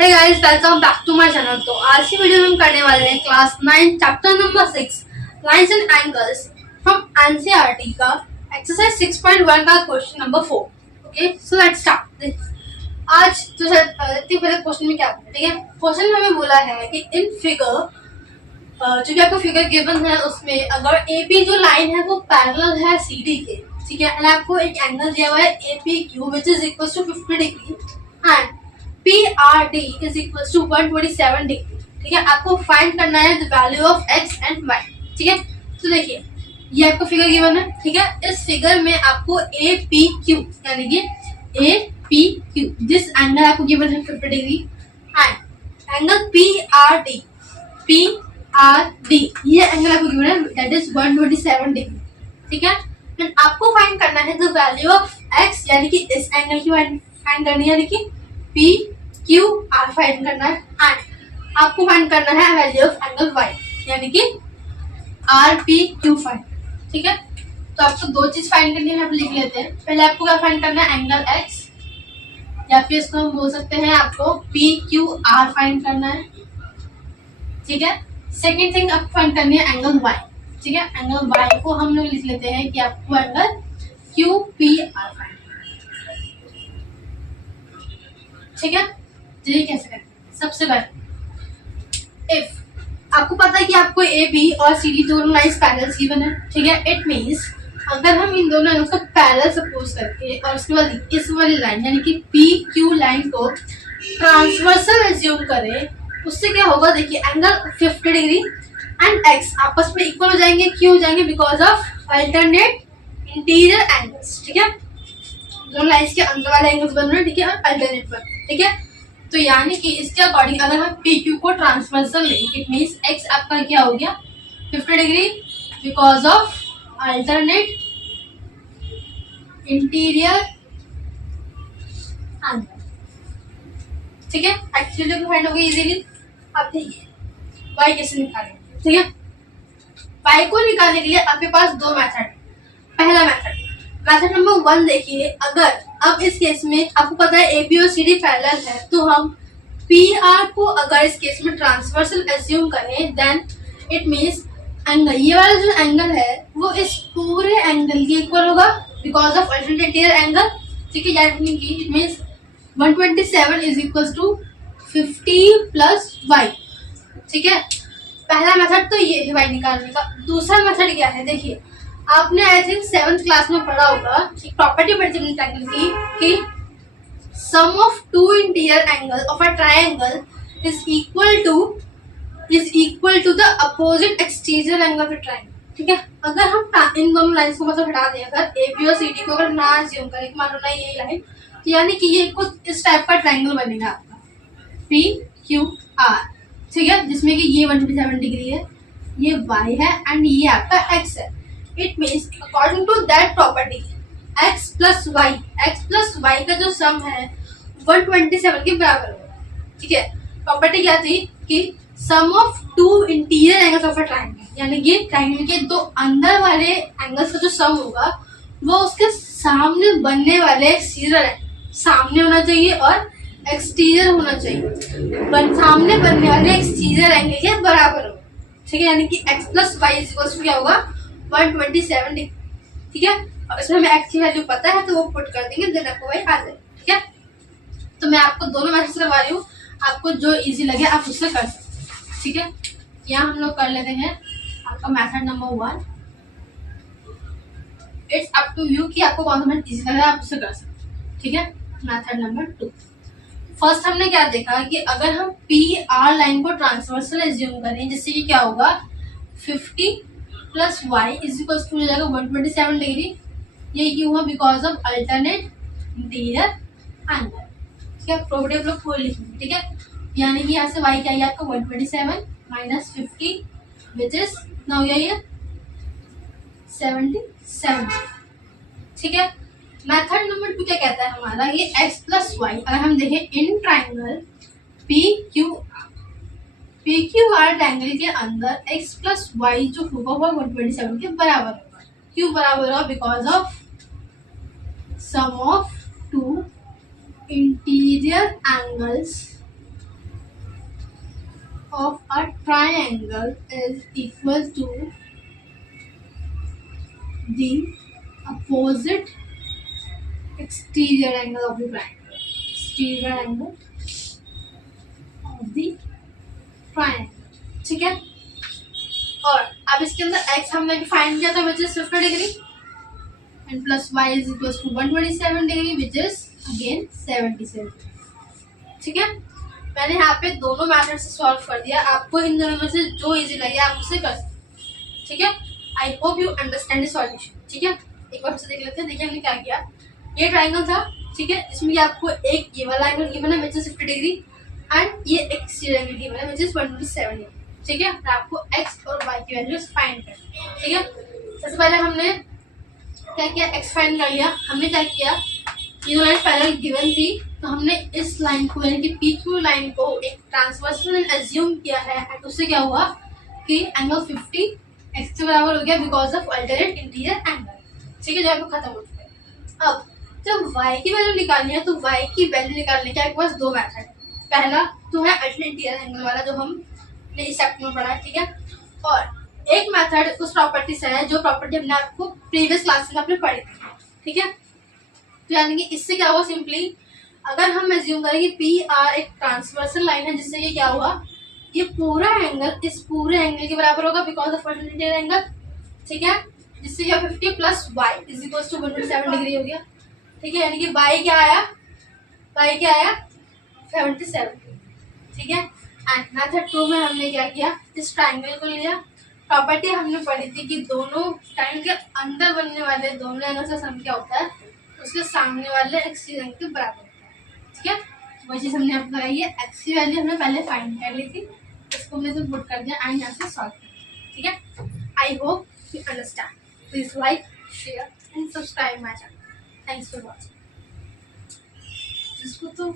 Hey guys, welcome back to my channel. तो आज की वीडियो में हम करने वाले हैं class 9 chapter number 6 lines and angles from NCERT का एक्सरसाइज 6.1 का question number 4। Okay, so let's start. आज तो इतने पहले क्वेश्चन में क्या बोला, ठीक है। क्वेश्चन में हमें बोला है कि इन फिगर जो भी आपको फिगर गिवन है उसमें अगर एपी जो लाइन है वो पैरेलल है सीडी के, ठीक है, एंड आपको एक एंगल दिया हुआ है AP Q which is equal to 50 degree and PRD is equals to 127 degree, ठीक है। आपको फाइंड करना है the value of x and y, ठीक है। तो देखिए ये आपको फिगर गिवन है, ठीक है। इस फिगर में आपको APQ यानी कि APQ दिस एंगल आपको गिवन है 50 डिग्री एंड एंगल PRD ये एंगल आपको गिवन है दैट इज 127 डिग्री, ठीक है। एंड आपको फाइंड करना है द वैल्यू ऑफ x यानी कि इस एंगल की फाइंड करनी है, यानी कि PQR फाइंड करना है एंड आपको फाइंड करना है वैल्यू ऑफ एंगल Y यानी कि RPQ5, ठीक है। तो आपको दो चीज फाइंड करनी है, आप लिख लेते हैं। पहले आपको क्या फाइंड करना है, एंगल X या फिर इसको हम बोल सकते हैं आपको PQR फाइंड करना है, ठीक है। सेकेंड थिंग आपको फाइंड करनी है एंगल Y, ठीक है। एंगल Y को हम लोग लिख लेते हैं कि आपको एंगल QPR फाइंड, ठीक है। चलिए कैसे करते हैं। सबसे पहले इफ आपको पता है कि आपको ए बी और सी डी दोनों लाइंस पैरेलल गिवन है, ठीक है। इट मींस अगर हम इन दोनों लाइंस को पैरेलल सपोज करके और उसके बाद इस वाली लाइन यानी कि पी क्यू लाइन को ट्रांसवर्सल एज्यूम करें, उससे क्या होगा, देखिए एंगल 50 डिग्री एंड एक्स आपस में इक्वल हो जाएंगे। क्यों हो जाएंगे? Because of alternate interior angles, ठीक है। दोनों लाइंस के अंदर वाले एंगल्स बन रहे हैं, ठीक है, और अल्टरनेट पर, ठीक है। तो यानी कि इसके अकॉर्डिंग अगर हम पी क्यू को ट्रांसवर्सल लें, इट मींस एक्स आपका क्या हो गया 50 degree because of alternate interior angle, ठीक है। एक्चुअली फाइंड हो गई इजीली। अब देखिए वाई कैसे निकालेंगे, ठीक है। वाई को निकालने के लिए आपके पास दो मेथड। पहला मेथड नंबर 1 देखिए, अगर अब इस केस में आपको पता है एबी और सीडी पैरेलल है तो हम पीआर को अगर इस केस में ट्रांसवर्सल एज्यूम करें देन इट मींस एंगल, ये वाला जो एंगल है वो इस पूरे एंगल के इक्वल होगा बिकॉज ऑफ अल्टरनेट एंगल, ठीक है। यानी कि it means 127 is equal to 50 plus y, ठीक है। पहला मेथड तो ये है y निकालने का। दूसरा मेथड क्या है, देखिए आपने आई थिंक 7th क्लास में पढ़ा होगा एक प्रॉपर्टी पढ़ी थी ट्रायंगल की कि sum of two interior angle of a triangle is equal to the opposite exterior angle of a triangle, ठीक है। अगर हम इन दोनों लाइंस को मतलब हटा दें, अगर ए बी और सी डी को अगर ना अज्यूम करें, मान लो ना ये लाइन, तो यानी कि ये कुछ इस टाइप का ट्रायंगल बनेगा आपका पी क्यू आर, ठीक है, जिसमें कि ये 127 डिग्री है, ये y है एंड ये आपका x है। It means according to that property x plus y का जो सम है 127 के बराबर होगा, ठीक है। प्रॉपर्टी क्या थी कि sum of two interior angles of a triangle, यानी कि ट्रायंगल के दो अंदर वाले एंगल्स का जो सम होगा वो उसके सामने बनने वाले एक्सटीरियर एंगल सामने होना चाहिए और एक्सटीरियर होना चाहिए, सामने बनने वाले एक्सटीरियर एंगल के बराबर होगा, ठीक है। यानी कि x plus y is equal to क्या होगा 127 डिग्री, ठीक है। और इसमें हमें x की वैल्यू पता है तो वो पुट कर देंगे, देन आपको y आ जाए, ठीक है। तो मैं आपको दोनों मेथड से करवा रही हूँ, आपको जो इजी लगे आप उससे कर सकते हैं, ठीक है। यहाँ हम लोग कर लेते हैं आपका method number 1। It's up to you कि आपको कौन सा मेथड इजी लगे आप उससे कर सकते हैं, ठीक है। मेथड नंबर 2, फर्स्ट हमने क्या देखा कि अगर हम पी आर लाइन को ट्रांसवर्सल एज्यूम करें जिससे कि क्या होगा 50 plus Y is equal to हो जाएगा 127 डिग्री। ये क्यों हुआ? Because of alternate interior angle, ठीक है। प्रॉपर्टी आप लोग पूरी लिखेंगे, ठीक है। यानी कि यहाँ से वाई क्या है आपका 127 माइनस 50 विच इज नाउ ये 77, ठीक है। मेथड नंबर 2 क्या कहता है हमारा, ये x प्लस वाई अगर हम देखें in triangle P Q R triangle के अंदर x प्लस वाई जो होगा वो 127 के बराबर होगा। क्यों बराबर होगा? Because of sum of two interior angles of a triangle is equal to the opposite exterior angle of the triangle. Exterior angle of the triangle. ठीक है, और अब इसके अंदर x हमने फाइंड किया था which is 50 degree and plus y is equal to 127 degree which is again 77. ठीक है, मैंने यहाँ पे दोनों मेथड से सॉल्व कर दिया. आपको इन दोनों में से जो इजी लगे आप उससे कर सकते. ठीक है, I hope you understand the solution. ठीक है, एक बार से देख लेते हैं. देखिए हमने क्या किया. ये ट्राइंगल था. ठीक है, इसमें आपको एक ये वाला एंगल गिवन है विच इज 50 डिग्री एंड ये एक्सटीरियर एंगल गिवन है विच इज 127 डिग्री. ठीक है, आपको x और y की वैल्यूज फाइंड करनी है. ठीक है, सबसे पहले हमने क्या किया, x फाइंड कर लिया. हमने क्या किया, ये जो लाइन पैरेलल गिवन थी तो हमने इस लाइन को यानी कि PQ लाइन को एक ट्रांसवर्सल लाइन एज्यूम किया है एंड उससे क्या हुआ कि एंगल 50 x के बराबर हो गया because of alternate interior angle. ठीक है, जो आपको खत्म हो चुका है. अब जब y की वैल्यू निकालनी है तो y की वैल्यू निकालने के आपके पास दो मेथड. पहला तो है अल्टरनेट इंटीरियर एंगल वाला जो हमने इस चैप्टर में पढ़ा है. ठीक है, और एक मेथड उस प्रॉपर्टी से है जो प्रॉपर्टी हमने आपको प्रीवियस क्लास में आपने पढ़ी थी. ठीक है, तो यानी कि इससे क्या हुआ, सिंपली अगर हम एज्यूम करें कि पी आर एक ट्रांसवर्सल लाइन है जिससे ये क्या हुआ, ये पूरा एंगल इस पूरे एंगल के बराबर होगा बिकॉज ऑफ अल्टरनेट एंगल. ठीक है, जिससे ये 50 plus Y is equal to 127 degree हो गया. ठीक है, यानी कि वाई क्या आया, 77. ठीक है, एंड मेथड 2 में हमने क्या किया, इस ट्राइंगल को लिया. प्रॉपर्टी हमने पढ़ी थी कि दोनों ट्राइंगल के अंदर बनने वाले दोनों एंगल का सम क्या होता है, उसके सामने वाले एक्सटीरियर एंगल के बराबर होता है. ठीक है, वही चीज हमने अब लगाई है. एक्स की वैल्यू हमने पहले फाइंड कर ली थी, इसको हमने तो पुट कर दिया एंड यहाँ से सॉल्व कर दिया. ठीक है, I hope you understand. Please like, share and subscribe my channel. Thanks for watching. इसको तो